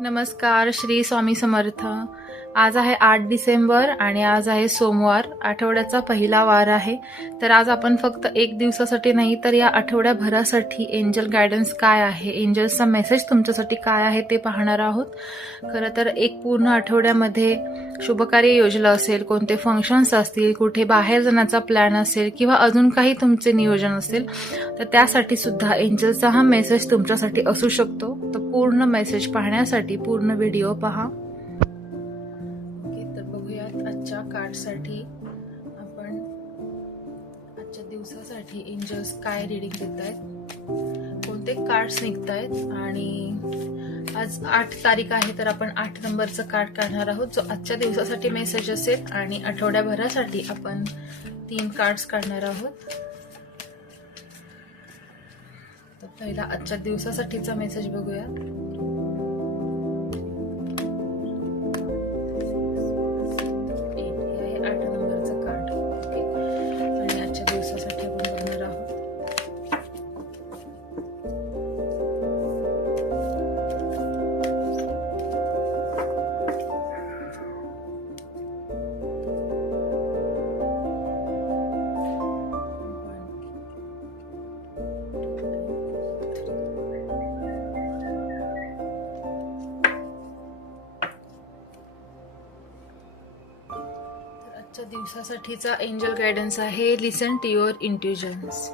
नमस्कार, श्री स्वामी समर्थ। आज आहे 8 डिसेंबर आणि आज आहे सोमवार, आठवड्याचा पहिला वार आहे। तर आज आपण फक्त एक दिवसासाठी नाही तर या आठवड्याभरासाठी एंजल गायडन्स काय आहे, एंजल्सचा मेसेज तुमच्यासाठी काय आहे ते पाहणार आहोत। खरं तर एक पूर्ण आठवड्यामध्ये शुभकार्य योजलं असेल, कोणते फंक्शन्स असतील, कुठे बाहेर जाण्याचा प्लॅन असेल किंवा अजून काही तुमचे नियोजन असेल तर त्यासाठी सुद्धा एंजलचा हा मेसेज तुमच्यासाठी असू शकतो। तर पूर्ण मेसेज पाहण्यासाठी पूर्ण व्हिडिओ पहा। तर बघूयात आजच्या कार्डसाठी आपण आजच्या दिवसासाठी एंजल्स काय रीडिंग देत आहेत, कोणते कार्ड्स निघत आहेत। आणि आज 8 तारीख आहे तर आपण 8 नंबरचं कार्ड काढणार आहोत जो आजच्या दिवसासाठी मेसेज असेल आणि आठवड्याभरासाठी आपण 3 कार्ड्स काढणार आहोत। तर पहिला आजच्या दिवसासाठीचा मेसेज बघूया। हे आहे 8 नंबरचं कार्ड, ओके। आणि आजच्या दिवसासाठी आपण बघणार आहोत आजच्या दिवसासाठीचा एंजल गायडन्स आहे लिसन टू युअर इंट्युजन्स।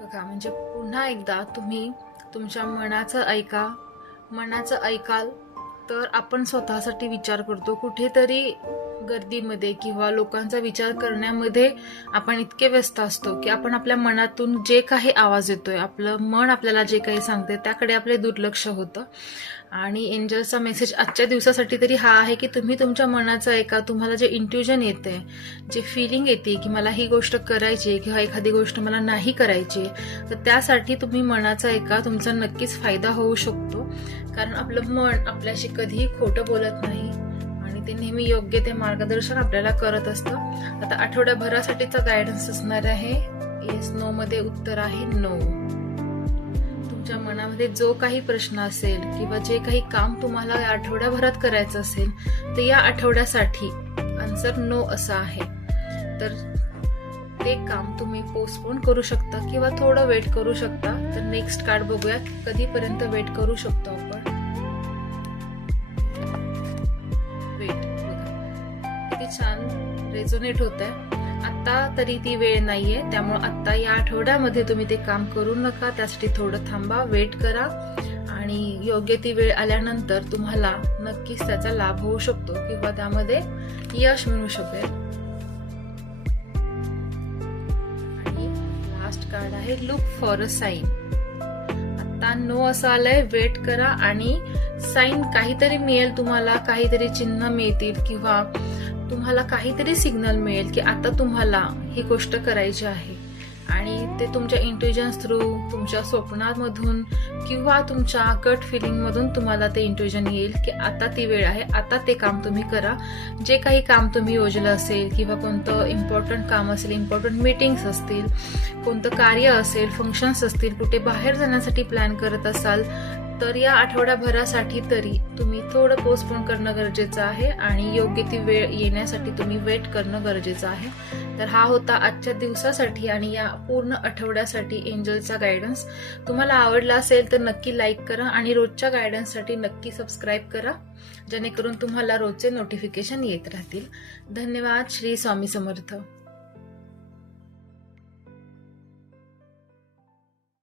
बघा, म्हणजे पुन्हा एकदा तुम्ही तुमच्या मनाचं ऐकाल तर आपण स्वतःसाठी विचार करतो। कुठेतरी गर्दीमध्ये किंवा लोकांचा विचार करण्यामध्ये आपण इतके व्यस्त असतो की आपण आपल्या मनातून जे काही आवाज येतोय, आपलं मन आपल्याला जे काही सांगते त्याकडे आपले दुर्लक्ष होतं। आणि एंजलचा मेसेज आजच्या दिवसासाठी तरी हा आहे की तुम्ही तुमच्या मनाचं ऐका। तुम्हाला जे इंट्युजन येते, जे फिलिंग येते की मला ही गोष्ट करायची किंवा एखादी गोष्ट मला नाही करायची, तर त्यासाठी तुम्ही मनाचं ऐका। तुमचा नक्कीच फायदा होऊ शकतो, कारण आपलं मन आपल्याशी कधीही खोटं बोलत नाही आणि ते नेहमी योग्य ते मार्गदर्शन आपल्याला करत असतं। आता आठवड्याभरासाठीचा गायडन्स असणार आहे येस नो मध्ये उत्तर आहे नो। तुमच्या मनामध्ये जो काही प्रश्न असेल किंवा जे काही काम तुम्हाला या आठवड्याभरात करायचं असेल तर या आठवड्यासाठी आन्सर नो असं आहे। तर ते काम तुम्ही पोस्टपोन करू शकता किंवा थोडं वेट करू शकता। तर नेक्स्ट कार्ड बघूया, कधीपर्यंत वेट करू शकतो आपण। वेट, बघा किती छान रेझोनेट होत आहे। आता तरी ती वेळ नाहीये, त्यामुळे आता या आठवड्यामध्ये तुम्ही ते काम करू नका, त्यासाठी थोडं थांबा, वेट करा आणि योग्य ती वेळ आल्यानंतर तुम्हाला नक्कीच त्याचा लाभ होऊ शकतो किंवा त्यामध्ये यश मिळू शकेल। आणि लास्ट कार्ड आहे लुक फॉर अ साइन। आता नो असं आलंय, वेट करा आणि साइन काहीतरी मिळेल तुम्हाला, काहीतरी चिन्ह मिळतील किंवा तुम्हाला काहीतरी सिग्नल मिळेल की आता तुम्हाला ही गोष्ट करायची आहे। आणि ते तुमच्या इंट्युजन्स थ्रू, तुमच्या स्वप्नांमधून किंवा तुमच्या गट फिलिंग मधून तुम्हाला ते इंट्युजन येईल की आता ती वेळ आहे, आता ते काम तुम्ही करा। जे काही काम तुम्ही योजलं असेल किंवा कोणतं इम्पॉर्टंट काम असेल, इम्पॉर्टंट मीटिंग्स असतील, कोणतं कार्य असेल, फंक्शन्स असतील, कुठे बाहेर जाण्यासाठी प्लॅन करत असाल तर या आठवड्याभरासाठी तरी तुम्ही थोडं पोस्टपोन करणं गरजेचं आहे आणि योग्य ती वेळ येण्यासाठी तुम्ही वेट करणं गरजेचं आहे। तर हा होता आजच्या दिवसासाठी आणि या पूर्ण आठवड्यासाठी एंजलचा गायडन्स। तुम्हाला आवडला असेल तर नक्की लाईक करा आणि रोजच्या गायडन्ससाठी नक्की सबस्क्राईब करा, जेणेकरून तुम्हाला रोजचे नोटिफिकेशन येत राहतील। धन्यवाद। श्री स्वामी समर्थ।